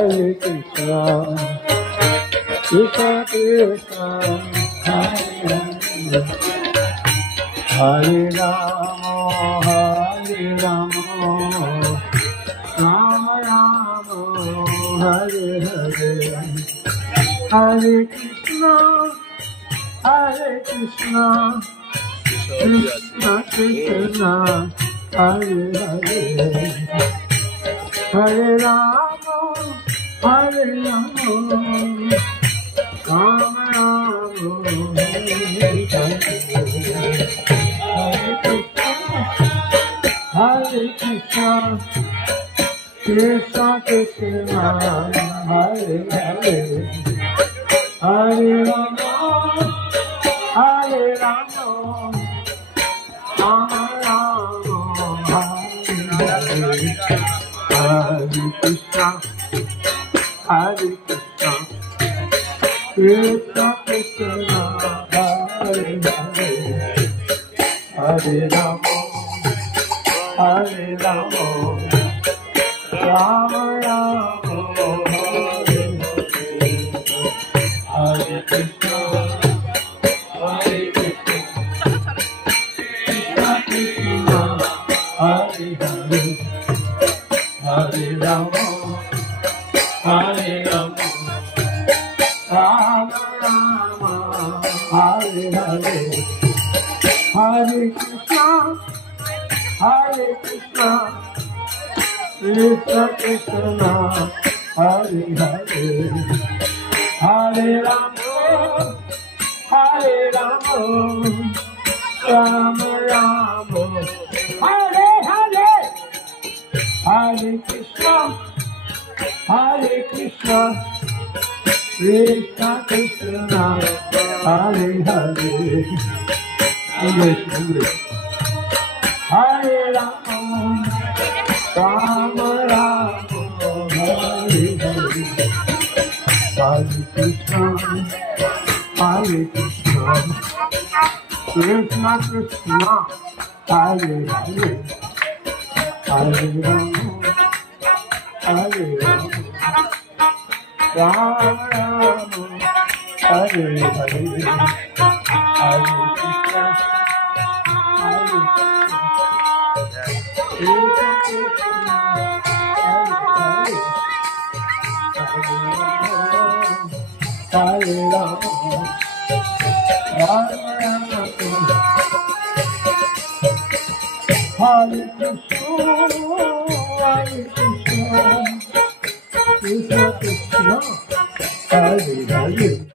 Hare Krishna, Krishna Krishna, Hare Rama, Hare Rama, Rama Rama, Hare Hare, Hare Krishna, Hare Krishna, Krishna Krishna, Hare Hare, Hare Rama, Hare Rama, Rama Rama, Hare Hare, Hare Krishna, Krishna Krishna, Hare Hare, Hare Rama, Hare Rama, Rama Rama, Hare Hare, Hare Krishna, Hare Krishna, Krishna Krishna, Hare Hare, Hare Rama, Hare Rama, Rama Rama, Hare Hare, Hare Krishna, Hare Krishna, Krishna Krishna, Hare Hare, Hare Rama, Hare Rama, Rama Rama, Hare Hare, Hare Krishna, Hare Krishna, Krishna Krishna, Hare Hare, Hare Rama, Hare Rama, Rama Rama, Hare Hare, Hare Krishna, Hare Krishna, Krishna Krishna, Hare Hare. English. Hare Rama, Rama Rama, Hare Hare, Hare Krishna, Hare Krishna, Krishna Krishna, Hare Hare, Hare Rama, Hare Rama, Rama Rama, Hare Hare, Hare Krishna, Hare Krishna, Krishna Krishna, Hare Rama, Hare Rama, Hare Krishna, Krishna Krishna, Hare Hare.